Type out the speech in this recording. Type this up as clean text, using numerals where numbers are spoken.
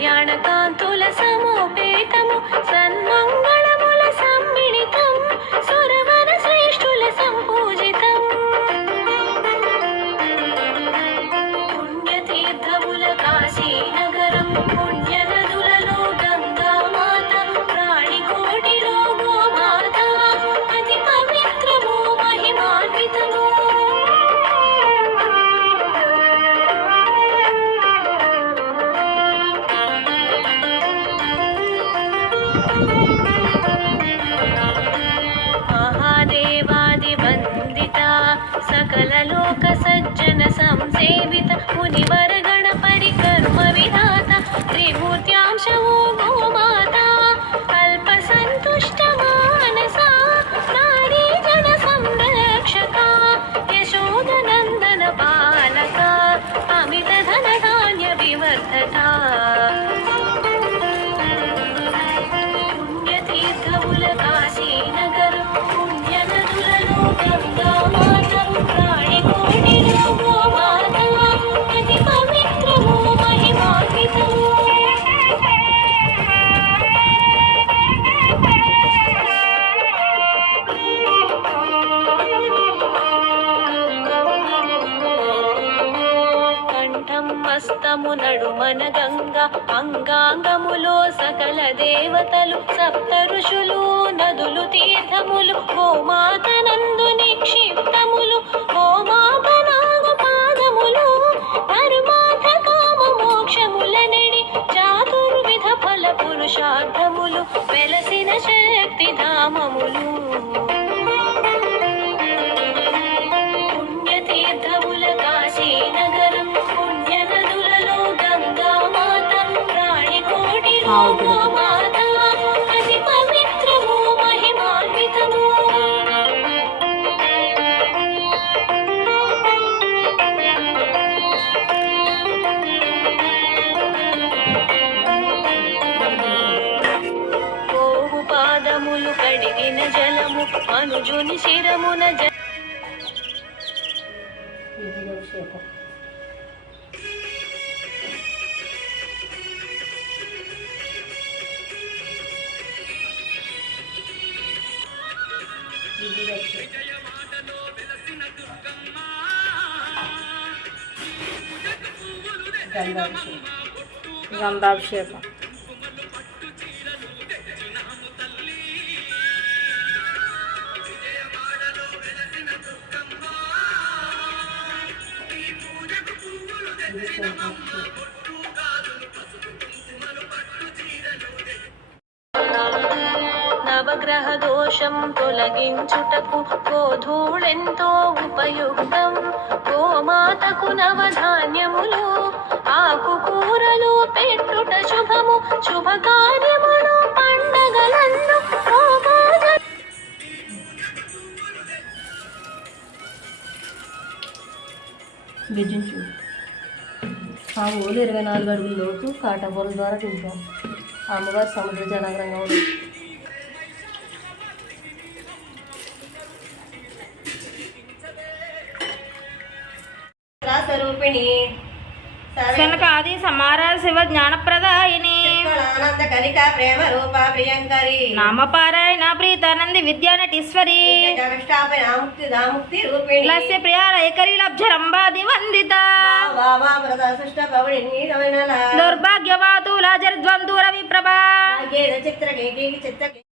కళ్యాణ కాంతుల సమోపేతము సన్మంగళముల సమ్మిళితం సురవర శ్రేష్ఠుల సంపూజితం పుణ్యతీర్థముల కాశీ నగరం పుణ్య నదులలో గంగా మాత ప్రాణికోటిలో గోమాత అతి పవిత్రము మహిమాన్వితము महादेवादिवन्दिता सकललोक सज्जन संसेवित मुनिवरगण परिकर्म विधाता त्रिमूर्त्यांशवो गोमाता अल्पसन्तुष्ट मानसा नारी जन संरक्षका यशोदनन्दन पालका अमित धन धान्य विवर्धता పుణ్యతీర్థముల కాశీ నగరం పుణ్య నదులలో గంగా మాత ప్రాణికోటిలో గోమాత అతి పవిత్రము మహిమాన్వితము కంఠం మస్తము నడుమన గంగా అంగాంగములో సకల దేవతలు సప్త ఋషులు నదులు తీర్థములు గోమాత నందు నిక్షిప్తములు గోమాత నాగు పాదములు ధర్మార్థ కామ మోక్షముల నెడి చాతుర్విధ ఫల పురుషార్థములు వెలసిన శక్తి ధామములు పుణ్యతీర్థముల కాశీ నగరం పుణ్య నదులలో గంగా మాత ప్రాణికోటిలో గోమాత అతి పవిత్రము మహిమాన్వితము గోవు పాదములు కడిగిన జలము మనుజుని శిరమున గంధాభిషేకం నవగ్రహ దోషం తొలగించుటకు గోధూళెంతో ఉపయుక్తం గోమాతకు నవధాన్యములు ఆకుకూరలు పెట్టుట శుభము శుభకార్యములు పండగలందు బిజించు ఆ ఊరు 24 అడుగుల లోతు కాటబోల ద్వారా దింపాం అమ్మవారి సముద్ర జనాగరంగా ఉంది రూపిణి శనకాది సమార శివ జ్ఞానప్రదాయిని ఆనంద కనిక ప్రేమ రూప ప్రియంకరి నామపారాయణ ప్రీతానంది విద్యానటీశ్వరి ముక్తి రూపిణి లస్య ప్రియాలయకరి లబ్జరంబాది వందిత దుర్భాగ్యవాతుల జర్ద్వందూర విప్రభా చిత్ర